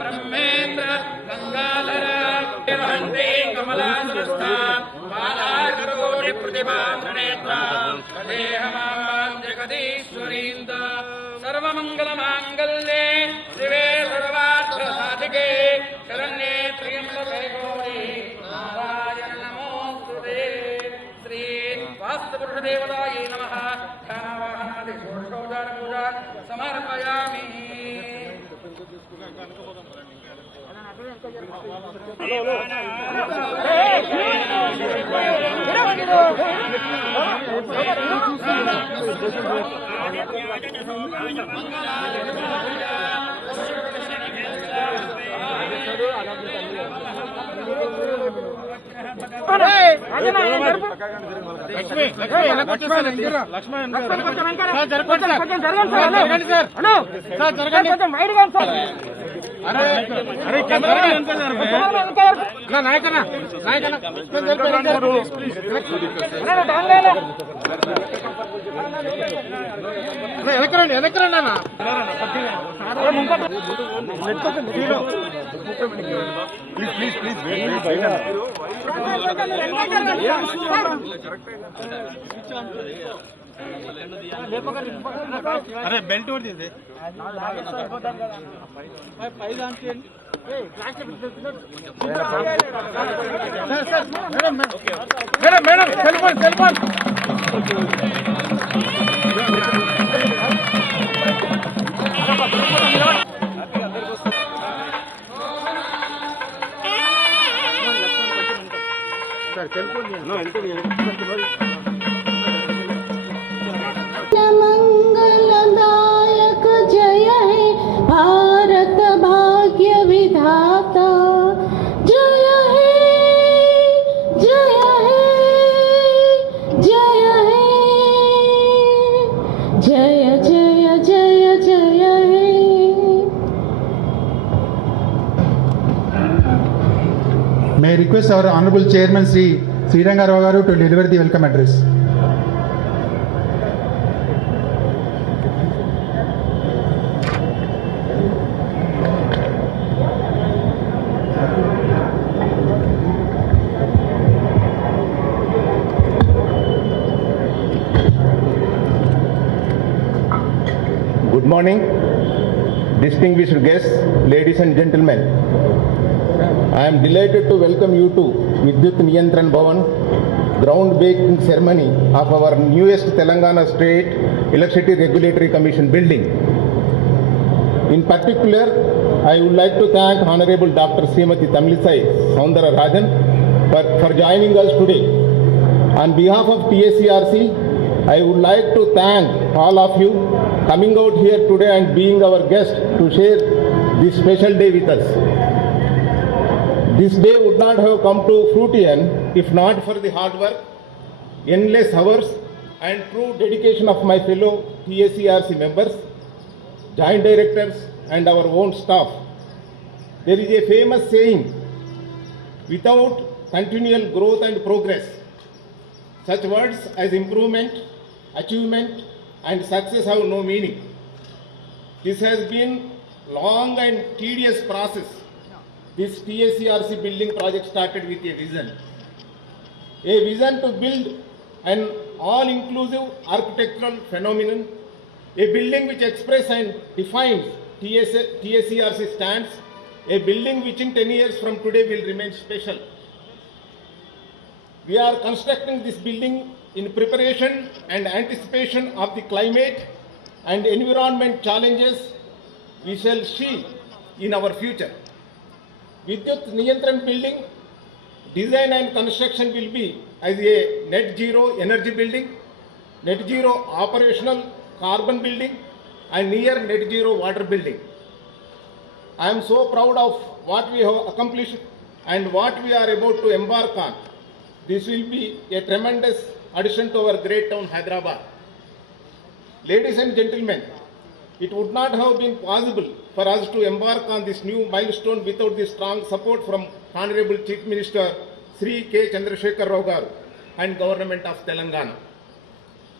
ब्रह्मेन्द्र गंगाधर कमलासनस्था बालार्कोटि प्रतिभानेत्रा जगदीश्वरीन्द सर्वमंगलमांगल्ये शिवे सर्वार्थ साधिके शरण्ये त्र्यंबके गौरी नारायण नमोस्तुते। श्री वास्तुपुरुष देवतायै नमः। ध्यानावाहनादि षोडशोपचार पूजा समर्पयामि। अरे belt madam madam cellphone cellphone मंगलदायक जय है भारत भाग्य विधाता। जय है जय है जय है जय जय जय जय है। May I request our Honorable Chairman Sri Sriranga Rao Garu to deliver the welcome address. Good morning, distinguished guests, ladies and gentlemen. I am delighted to welcome you to Vidyut Niyantran Bhavan, groundbreaking ceremony of our newest Telangana State Electricity Regulatory Commission building. In particular, I would like to thank Honorable Dr. Srimati Tamilisai Soundararajan for joining us today. On behalf of TSCRC, I would like to thank all of you coming out here today and being our guest to share this special day with us. This day would not have come to fruition if not for the hard work, endless hours and true dedication of my fellow TSERC members, joint directors and our own staff. There is a famous saying, without continual growth and progress, such words as improvement, achievement and success have no meaning. This has been long and tedious process. This TSERC building project started with a vision to build an all-inclusive architectural phenomenon, a building which expresses and defines TSERC stands, a building which in 10 years from today will remain special. We are constructing this building in preparation and anticipation of the climate and environment challenges we shall see in our future. Vidyut Niyantran building design and construction will be as a net zero energy building, net zero operational carbon building and near net zero water building. I am so proud of what we have accomplished and what we are about to embark on. This will be a tremendous addition to our great town Hyderabad. Ladies and gentlemen, it would not have been possible for us to embark on this new milestone without the strong support from Honorable Chief Minister Sri K. Chandrasekhar Rao Garu and Government of Telangana.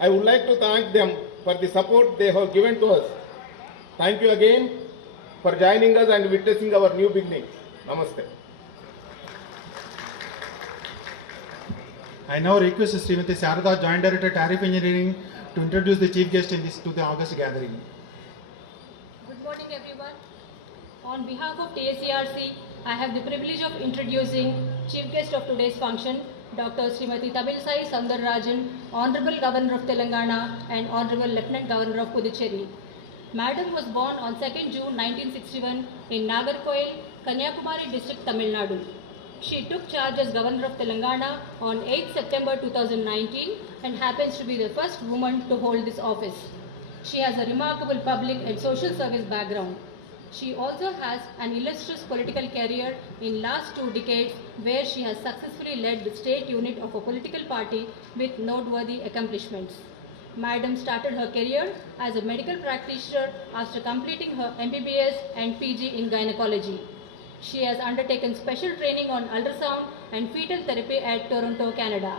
I would like to thank them for the support they have given to us. Thank you again for joining us and witnessing our new beginnings. Namaste. I now request Srimati Sarada, Joint Director, Tariff Engineering, to introduce the chief guest to the August gathering. Good morning, everyone. On behalf of TSERC, I have the privilege of introducing chief guest of today's function, Dr. Srimati Tamilisai Soundararajan, Honorable Governor of Telangana and Honorable Lieutenant Governor of Puducherry. Madam was born on 2nd June 1961 in Nagarkoil, Kanyakumari district, Tamil Nadu. She took charge as Governor of Telangana on 8th September 2019 and happens to be the first woman to hold this office. She has a remarkable public and social service background. She also has an illustrious political career in last 2 decades where she has successfully led the state unit of a political party with noteworthy accomplishments. Madam started her career as a medical practitioner after completing her MBBS and PG in gynecology. She has undertaken special training on ultrasound and fetal therapy at Toronto, Canada.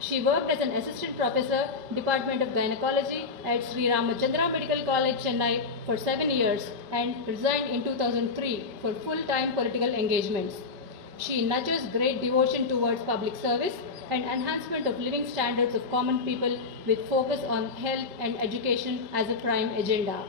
She worked as an assistant professor, Department of Gynecology at Sri Ramachandra Medical College, Chennai for 7 years and resigned in 2003 for full-time political engagements. She nurtures great devotion towards public service and enhancement of living standards of common people with focus on health and education as a prime agenda.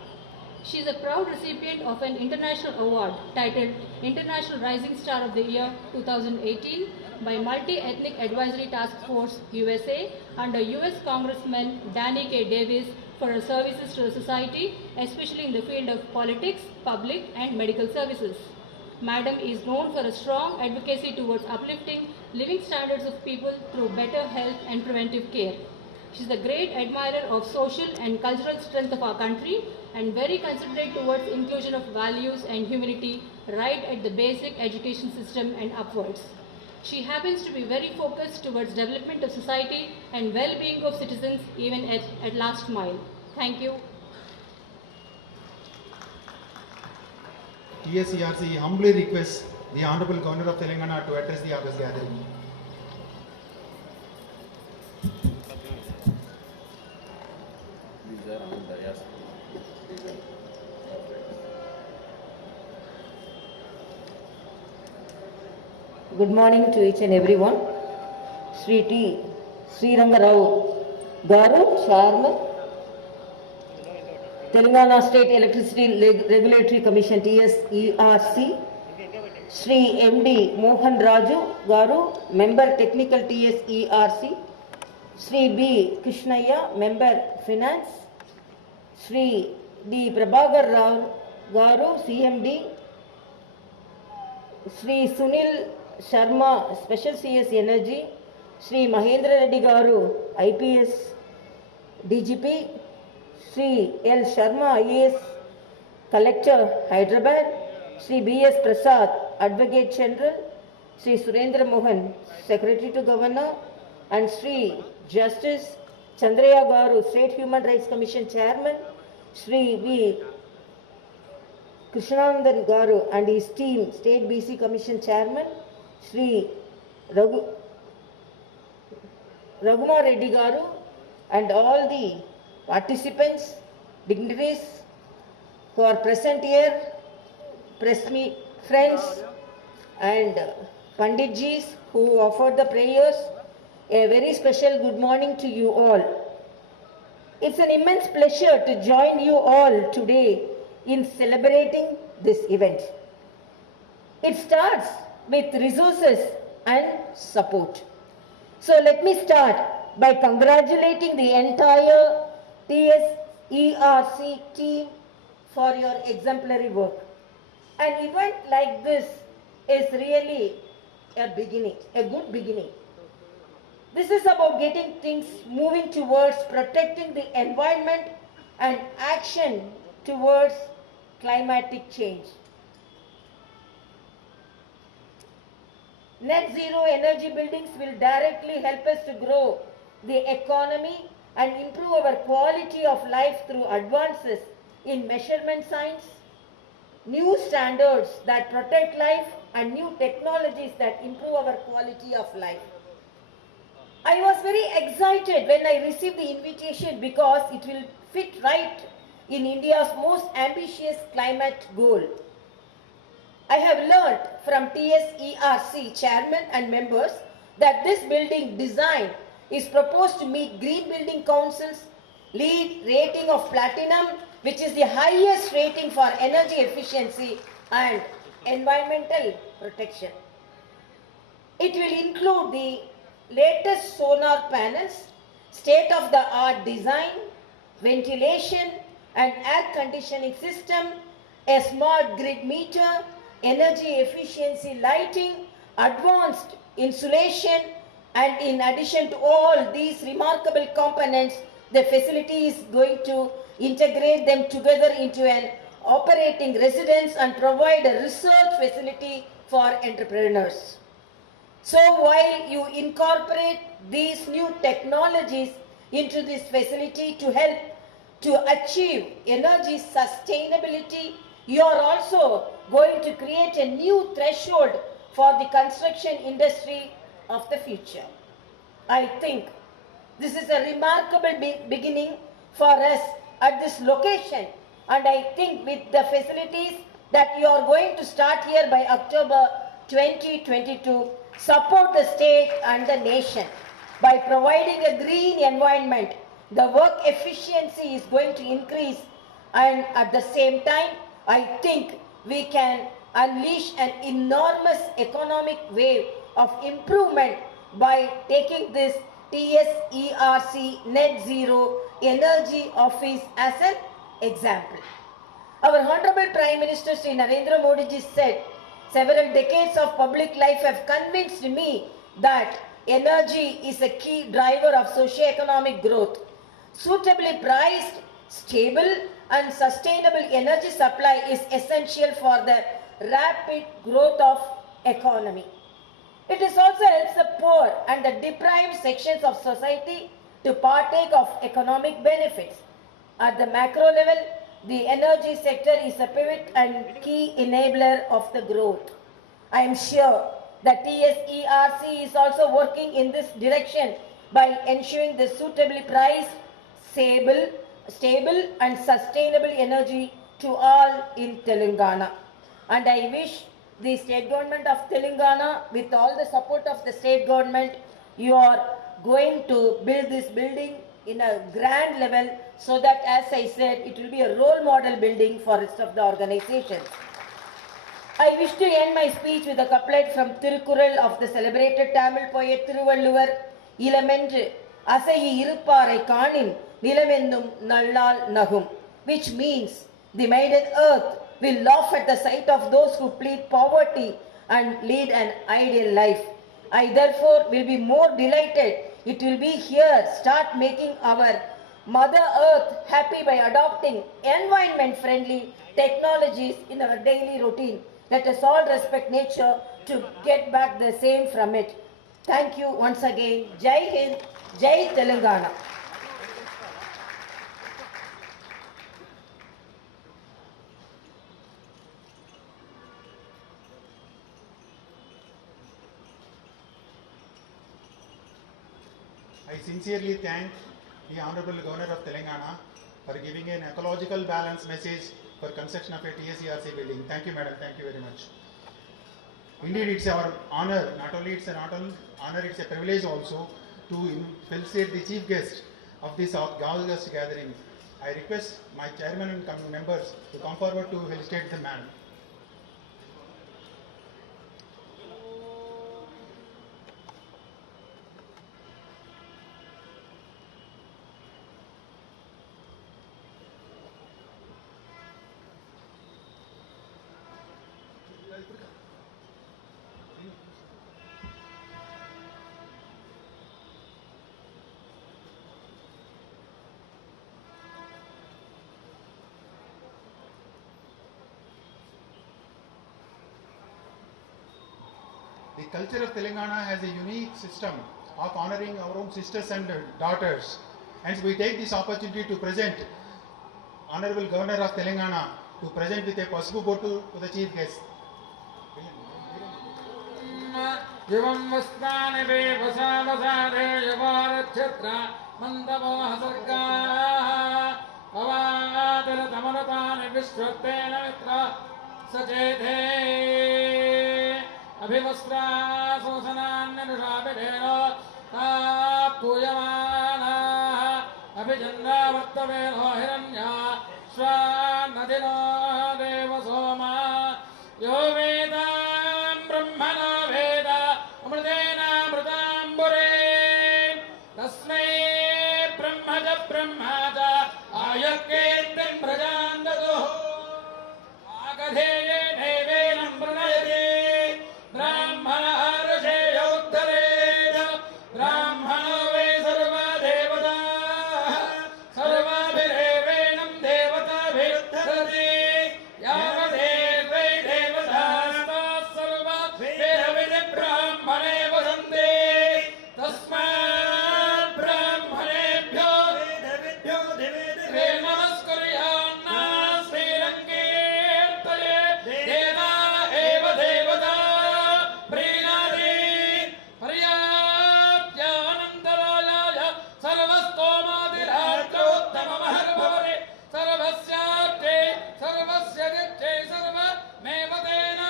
She is a proud recipient of an international award titled International Rising Star of the Year 2018 by Multi-Ethnic Advisory Task Force USA under US Congressman Danny K. Davis for her services to the society, especially in the field of politics, public and medical services. Madam is known for a strong advocacy towards uplifting living standards of people through better health and preventive care. She is a great admirer of social and cultural strength of our country and very considerate towards inclusion of values and humanity right at the basic education system and upwards. She happens to be very focused towards development of society and well-being of citizens even at last mile. Thank you. TSERC humbly requests the Honorable Governor of Telangana to address the August gathering. Good morning to each and everyone. Sri T. Sriranga Rao Garu, Chairman, Telangana State Electricity Regulatory Commission TSERC, Sri MD Mohan Raju Garu, Member Technical TSERC, Sri B. Krishnaya, Member Finance, Sri D. Prabhagar Rao Garu, CMD, Sri Sunil Sharma, Special CS Energy, Sri Mahendra Reddy Garu, IPS DGP, Sri L. Sharma, IAS Collector, Hyderabad, Sri B.S. Prasad, Advocate General, Sri Surendra Mohan, Secretary to Governor, and Sri Justice Chandraya Garu, State Human Rights Commission Chairman, Sri V. Krishnanandan Garu and his team, State BC Commission Chairman, Sri Raghumar Reddy Garu, and all the participants, dignitaries who are present here, press meet friends, and Panditjis who offered the prayers. A very special good morning to you all. It's an immense pleasure to join you all today in celebrating this event. It starts with resources and support. So let me start by congratulating the entire TSERC team for your exemplary work. An event like this is really a beginning, a good beginning. This is about getting things moving towards protecting the environment and action towards climatic change. Net zero energy buildings will directly help us to grow the economy and improve our quality of life through advances in measurement science, new standards that protect life, and new technologies that improve our quality of life. I was very excited when I received the invitation because it will fit right in India's most ambitious climate goal. I have learnt from TSERC chairman and members that this building design is proposed to meet Green Building Council's LEED rating of platinum, which is the highest rating for energy efficiency and environmental protection. It will include the latest solar panels, state-of-the-art design, ventilation and air conditioning system, a smart grid meter, energy efficiency lighting, advanced insulation, and in addition to all these remarkable components, the facility is going to integrate them together into an operating residence and provide a research facility for entrepreneurs. So while you incorporate these new technologies into this facility to help to achieve energy sustainability, you are also going to create a new threshold for the construction industry of the future. I think this is a remarkable beginning for us at this location, and I think with the facilities that you are going to start here by October 2022, support the state and the nation by providing a green environment. The work efficiency is going to increase, and at the same time, I think we can unleash an enormous economic wave of improvement by taking this TSERC Net Zero Energy Office as an example. Our Honorable Prime Minister Sri Narendra Modi ji said, several decades of public life have convinced me that energy is a key driver of socio-economic growth. Suitably priced, stable and sustainable energy supply is essential for the rapid growth of economy. It is also helps the poor and the deprived sections of society to partake of economic benefits. At the macro level, the energy sector is a pivot and key enabler of the growth. I am sure that TSERC is also working in this direction by ensuring the suitably priced, stable and sustainable energy to all in Telangana. And I wish the state government of Telangana, with all the support of the state government, you are going to build this building in a grand level so that, as I said, it will be a role model building for rest of the organizations. I wish to end my speech with a couplet from Tirukkural of the celebrated Tamil poet Thiruvalluvar, Ilamendru Asayi Irupparai Kanin Nilavennum Nallal Nagum, which means the maiden earth will laugh at the sight of those who plead poverty and lead an ideal life. I therefore will be more delighted. It will be here start making our Mother Earth happy by adopting environment-friendly technologies in our daily routine. Let us all respect nature to get back the same from it. Thank you once again. Jai Hind, Jai Telangana. I sincerely thank the Honorable Governor of Telangana for giving an ecological balance message for construction of a TSCRC building. Thank you, madam. Thank you very much. Indeed, it's our honor. Not only it's not only honor, it's a privilege also to felicitate the chief guest of this August gathering. I request my chairman and members to come forward to felicitate the man. The culture of Telangana has a unique system of honoring our own sisters and daughters. Hence, we take this opportunity to present Honorable Governor of Telangana to present with a Pasupu Bottu to the chief guest. Jivam Vastani Vasa Vasare Yavarachitra Mandavoha Sarga Avadara Tamaratani Vishwatena Mitra Sajete Abhivastra Sosanan Nushabedera Tapuyamana Abhijanda Vattavelo Hiranya Swanadina Deva Soma Yovedam Brahmana Veda Amritena Mritambure Tasmai Brahmaja Brahmaja Ayakendam Brajandado Agadheye Devenam Pranayate Brahmana Arashe Yauddhareda Brahmana Ve Sarva Devata Sarva Virevenam Devata Viruddharati Yavadeve Devata Sarva Viravide Brahmane Vasante Tasmat Brahmanebhyo Devidbhyo Devedeve Namaskaryana Srirangirtaye Deva Eva Devata Prinadi Paryapyanantarayaya Sarvastomadirajottamaharvavare Sarvasyate Sarvasya Gacche Sarva Mevatena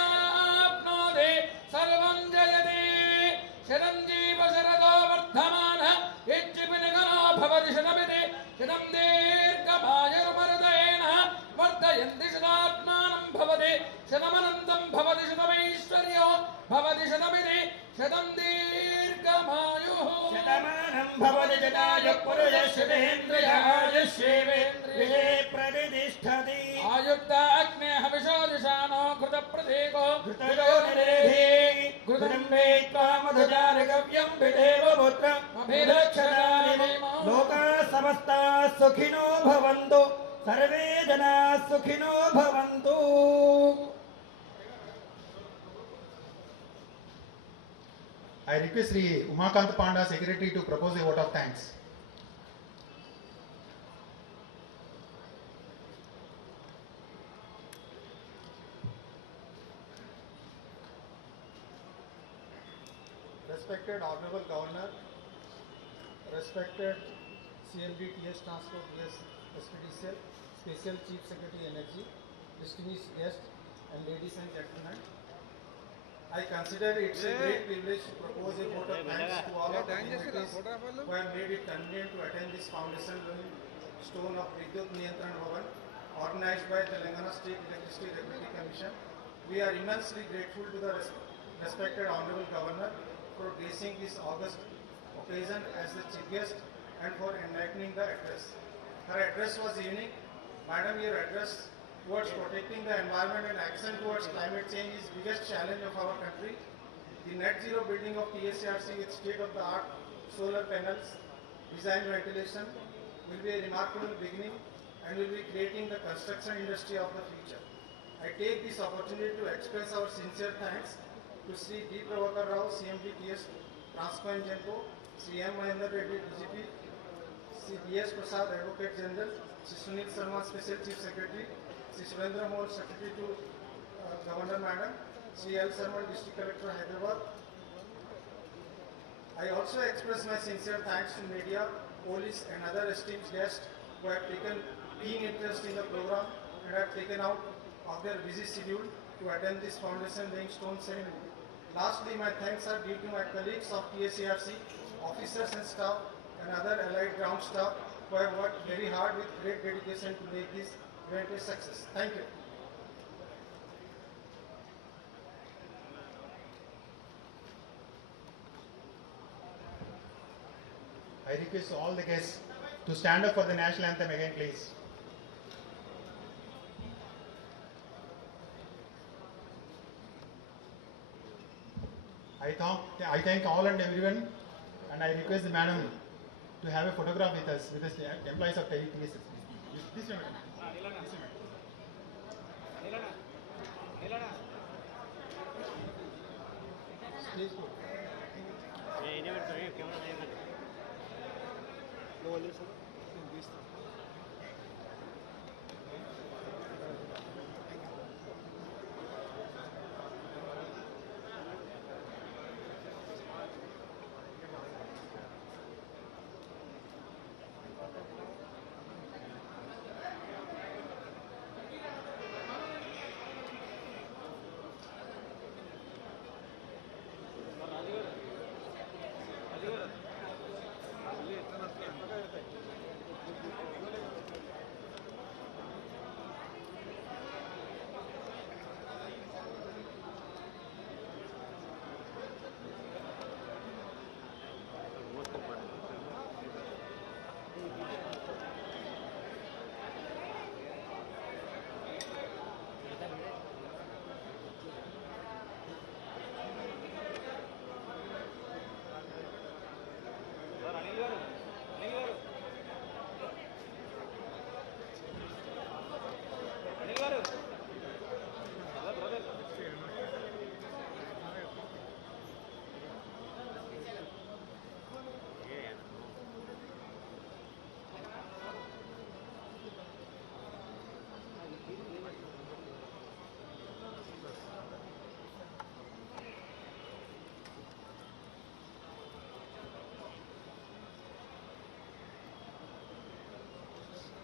Apnode Sarvam Jayate Sharanjeeva Sharado Vardhamana Ichchipinagano Bhavati Shanabite Shadam Dirgamayarumaradayena Vardayanti Shadatmanam Bhavati Shadamanandam Bhavati Shadamaishwaryo Bhavati Shadamite Shadam Dirgamayuhu शतमानं भवति जटायु पुरुषश्रेन्द्रियाय शिवेन्द्रिये प्रतिष्ठति आयुक्ता अग्ने हविषोदिशानो घृतप्रतीको घृतो निरेधि घृतं वेत्त्वा मधुजारगव्यं विदेव पुत्रम् अभिरक्षतानि लोकाः समस्ताः सुखिनो भवन्तु सर्वे जनाः सुखिनो भवन्तु I request Sri Umakant Panda, Secretary, to propose a vote of thanks. Respected Honorable Governor, respected CMD-TS Transport DS SPDCL, Special Chief Secretary Energy, distinguished guests and ladies and gentlemen, I consider it's a great privilege to propose a vote of thanks to all of the dignitaries who have made it convenient to attend this foundation stone of Vidyut Niyantran Bhavan organized by Telangana State Electricity Regulatory Commission. We are immensely grateful to the respected Honorable Governor for gracing this august occasion as the chief guest and for enlightening the address. Her address was unique. Madam, your address towards protecting the environment and action towards climate change is biggest challenge of our country. The net zero building of TSCRC with state-of-the-art solar panels, design ventilation will be a remarkable beginning and will be creating the construction industry of the future. I take this opportunity to express our sincere thanks to Sri D. Prabhakar Rao, CMD TS Transco and Genco, Sri M. Mahendra Reddy, DGP, Sri B.S. Prasad, Advocate General, Sri Sunil Sharma, Special Chief Secretary, Sri Surendra Moore, Secretary to Governor Madam, Sri L. Sharma, District Collector, Hyderabad. I also express my sincere thanks to media, police and other esteemed guests who have taken keen interest in the program and have taken out of their busy schedule to attend this foundation laying stone ceremony. Lastly, my thanks are due to my colleagues of TSCRC, officers and staff and other allied ground staff who have worked very hard with great dedication to make this event a success. Thank you. I request all the guests to stand up for the national anthem again, please. I thank all and everyone, and I request the madam to have a photograph with us, the employees of TSS. This way, madam. This way, madam. Please go. No, listen.